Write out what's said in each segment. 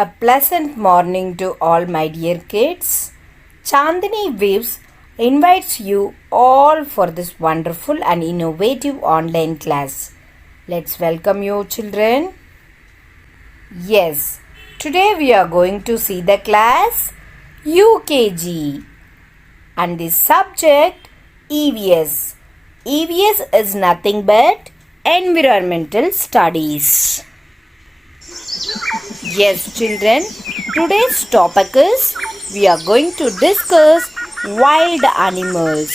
A pleasant morning to all my dear kids. Chandini Waves invites you all for this wonderful and innovative online class. Let's welcome you children. Yes, today we are going to see the class UKG and the subject EVS. EVS is nothing but environmental studies. Yes children, today's topic is we are going to discuss wild animals.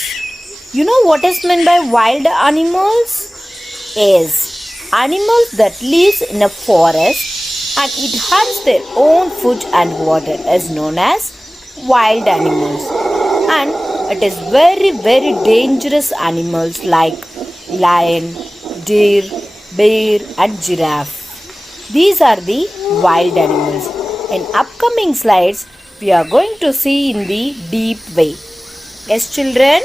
You know what is meant by wild animals? Yes, animals that lives in a forest and it hunts their own food and water is known as wild animals. And it is very dangerous animals like lion, deer, bear and giraffe. These are the wild animals. In upcoming slides, we are going to see in the deep way. Yes, children?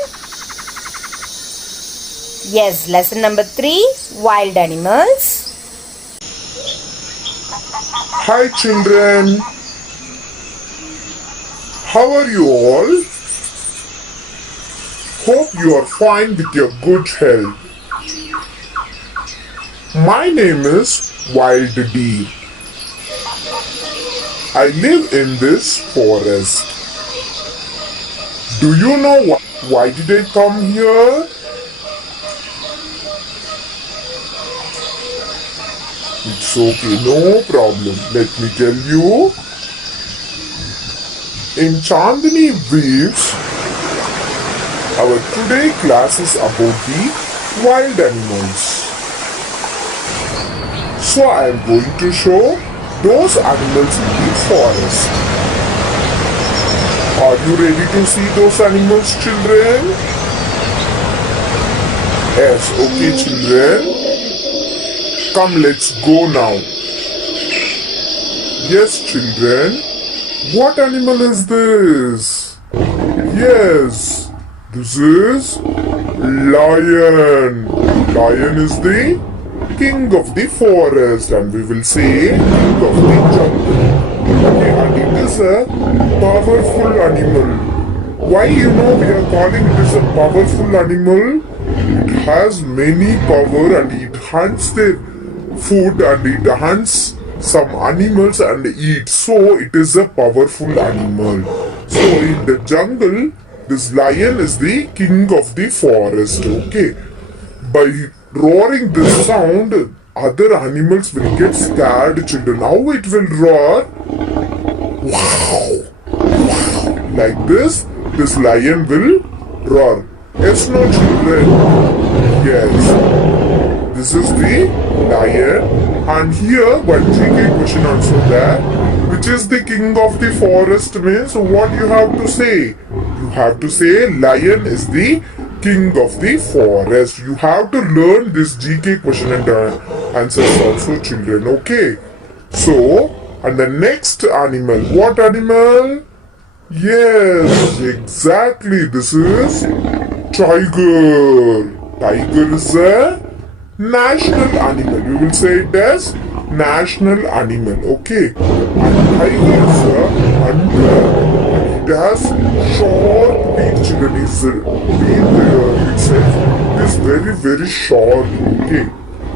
Yes, lesson number 3, wild animals. Hi children, how are you all? Hope you are fine with your good health. My name is Wild Deer. I live in this forest. Do you know why did I come here? It's okay, no problem. Let me tell you. In Chandini Waves, our today class is about the wild animals. So I am going to show those animals in the forest. Are you ready to see those animals, children? Yes, okay children. Come, let's go now. Yes, children. What animal is this? Yes, this is lion. Lion is the king of the forest and we will say king of the jungle. Okay, and it is a powerful animal. Why we are calling it as a powerful animal? It has many power and it hunts the food and it hunts some animals and eats. So it is a powerful animal. So in the jungle, this lion is the king of the forest. Okay. By roaring this sound, other animals will get scared, children. How it will roar? Wow! Wow! Like this lion will roar. Yes, no, children? Yes. This is the lion. And here, one GK question also there. Which is the king of the forest means what you have to say? You have to say lion is the king of the forest. You have to learn this GK question and answers also, children. Okay. So, and the next animal. What animal? Yes, exactly. This is tiger. Tiger is a national animal. We will say it as national animal. Okay. And tiger is a hunter. It has short beak, children. Its beak itself is very short, okay,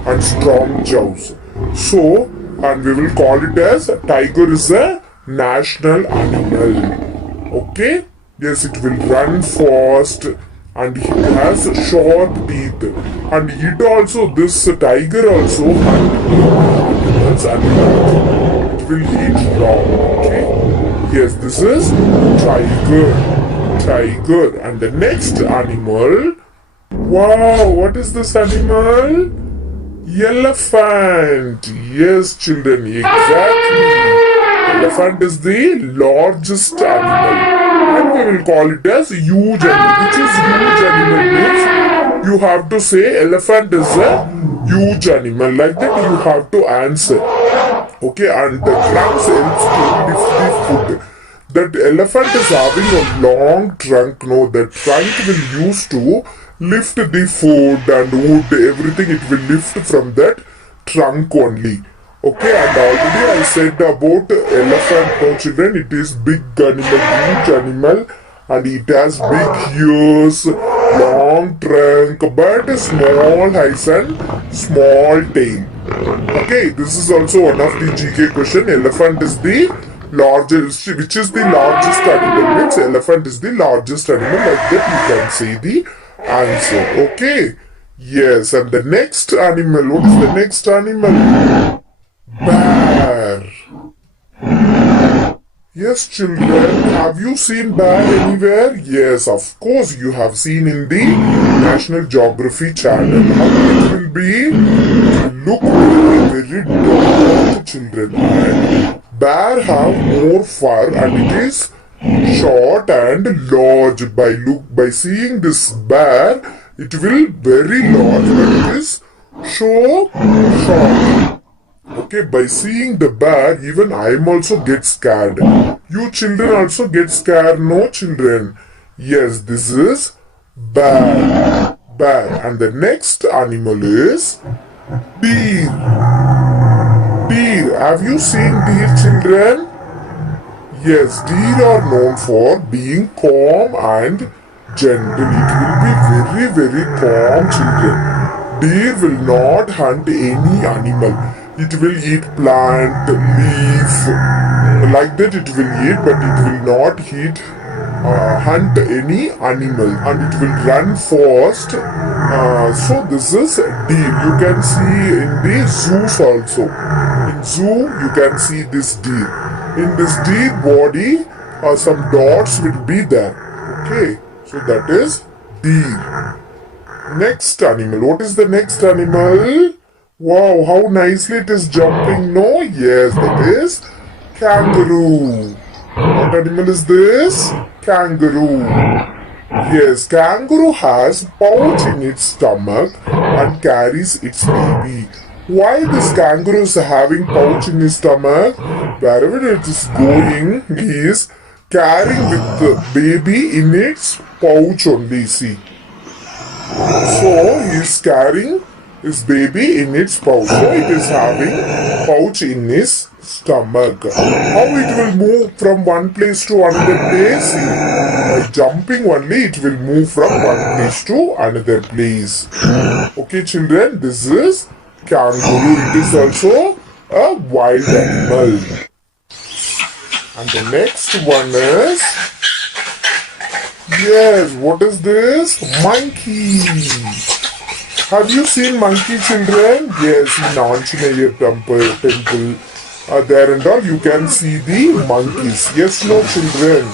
and strong jaws. So, and we will call it as tiger is a national animal. Okay? Yes, it will run fast and it has short teeth. And it also, this tiger also hunts animals and it will eat raw. Okay? Yes, this is tiger. Tiger. And the next animal. Wow, what is this animal? Elephant. Yes, children, exactly. Elephant is the largest animal. And we will call it as huge animal. Which is huge animal means you have to say elephant is a huge animal. Like that you have to answer. Okay, and the trunks helps to lift the food. That elephant is having a long trunk. No, the trunk will use to lift the food and wood, everything it will lift from that trunk only. Okay, and already I said about elephant, no children, it is big animal, huge animal, and it has big ears, long trunk, but small eyes and small tail. Okay, this is also one of the GK question. Elephant is the largest, which is the largest animal? Means elephant is the largest animal. Like that you can say the answer. Okay. Yes, and the next animal, what is the next animal? Bear. Yes, children, have you seen bear anywhere? Yes, of course you have seen in the National Geography channel. How it will be? It will look very, very dark, children. And bear have more fur and it is short and large. By seeing this bear, it will very large, but it is so short. Okay, by seeing the bear, even I am also get scared. You children also get scared, no children? Yes, this is bear. Bear. And the next animal is deer. Deer. Have you seen deer, children? Yes, deer are known for being calm and gentle. It will be very, very calm, children. Deer will not hunt any animal. It will eat plant, leaf, like that it will eat, but it will not hunt any animal, and it will run fast. So this is deer. You can see in the zoos also. In zoo, you can see this deer. In this deer body, some dots will be there. Okay, so that is deer. Next animal. What is the next animal? Wow, how nicely it is jumping. No, yes, that is kangaroo. What animal is this? Kangaroo. Yes, kangaroo has pouch in its stomach and carries its baby. Why this kangaroo is having pouch in his stomach? Wherever it is going, he is carrying with the baby in its pouch only. See. So he is carrying his baby in its pouch. So it is having pouch in his stomach. How it will move from one place to another place? By jumping only, it will move from one place to another place. Okay, children, this is kangaroo. It is also a wild animal. And the next one is, yes, what is this? Monkey. Have you seen monkey, children? Yes, in Anjaneya temple. There and all, you can see the monkeys. Yes, no, children.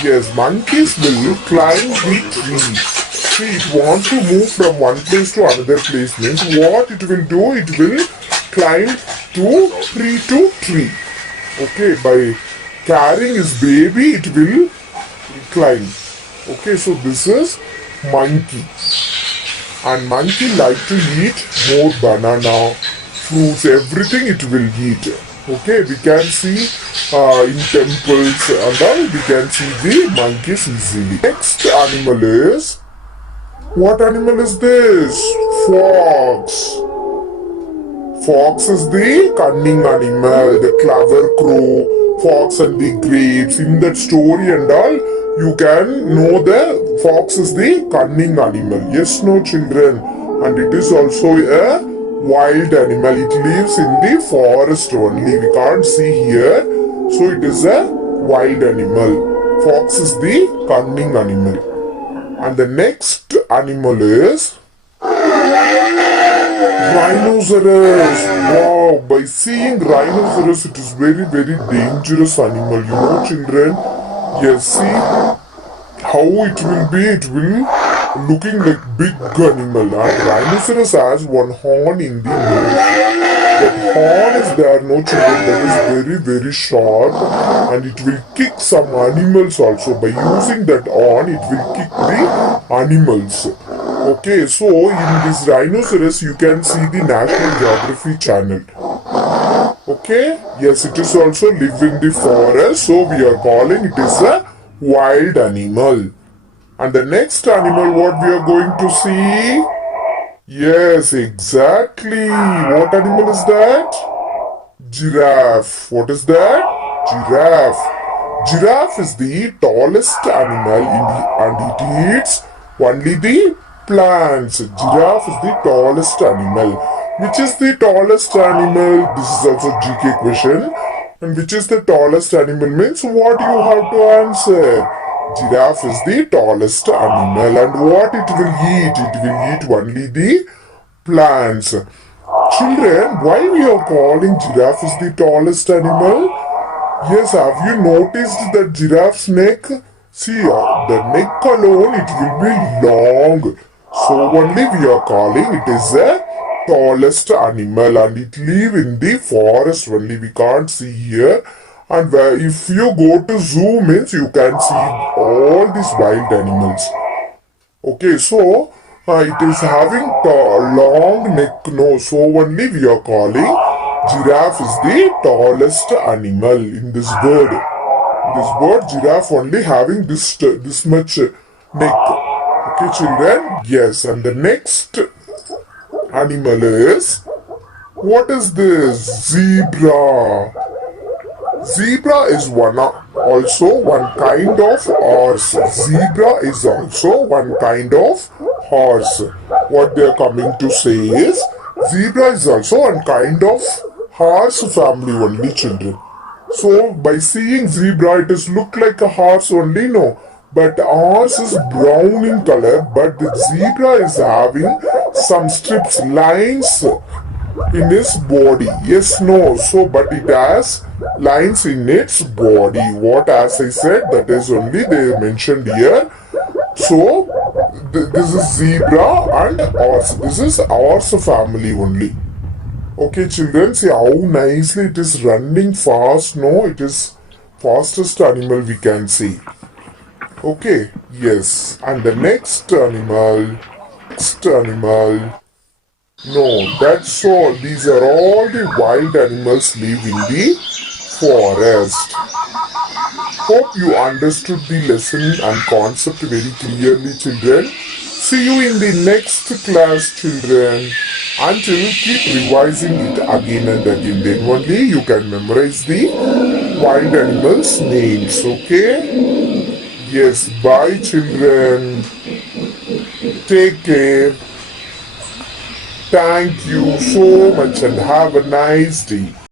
Yes, monkeys will climb the tree. See, it wants to move from one place to another place. Means what it will do? It will climb to tree. Okay, by carrying his baby, it will climb. Okay, so this is monkey. And monkey like to eat more banana, fruits, everything it will eat. Okay, we can see in temples and all, we can see the monkeys easily. Next animal is, what animal is this? Fox. Fox is the cunning animal, the clever crow, fox and the grapes. In that story and all, you can know the fox is the cunning animal. Yes, no, children. And it is also a wild animal. It lives in the forest only. We can't see here. So it is a wild animal. Fox is the cunning animal. And the next animal is rhinoceros. Wow, by seeing rhinoceros, it is very, very dangerous animal. You know, children. Yes, see how it will be. It will looking like big animal. And rhinoceros has one horn in the nose. That horn is there, no children. That is very, very sharp, and it will kick some animals also. By using that horn, it will kick the animals. Okay, so in this rhinoceros, you can see the National Geography channel. Okay, yes, it is also live in the forest, so we are calling it is a wild animal. And the next animal, what we are going to see? Yes, exactly. What animal is that? Giraffe. What is that? Giraffe. Giraffe is the tallest animal and it eats only the plants. Giraffe is the tallest animal. Which is the tallest animal? This is also GK question. And which is the tallest animal means what you have to answer. Giraffe is the tallest animal and what it will eat? It will eat only the plants. Children, why we are calling giraffe is the tallest animal? Yes, have you noticed the giraffe's neck? See, the neck alone, it will be long. So only we are calling it is the tallest animal and it live in the forest only. We can't see here. And if you go to zoo means you can see all these wild animals. Okay, so it is having long neck nose. So only we are calling giraffe is the tallest animal in this bird. In this bird, giraffe only having this much neck. Okay, children. Yes, and the next animal is what is this? Zebra. Zebra is also one kind of horse. Zebra is also one kind of horse. What they are coming to say is zebra is also one kind of horse family only, children. So by seeing zebra, it is look like a horse only, no. But horse is brown in color, but the zebra is having some strips, lines in its body. Yes, no. So, but it has lines in its body. What, as I said, that is only they mentioned here. So, this is zebra and horse. This is horse family only. Okay, children, see how nicely it is running fast. No, it is fastest animal we can see. Okay, yes. And the next animal. No, that's all. These are all the wild animals live in the forest. Hope you understood the lesson and concept very clearly, children. See you in the next class, children. Until keep revising it again and again. Then only you can memorize the wild animals' names, okay? Yes, bye, children. Take care. Thank you so much and have a nice day.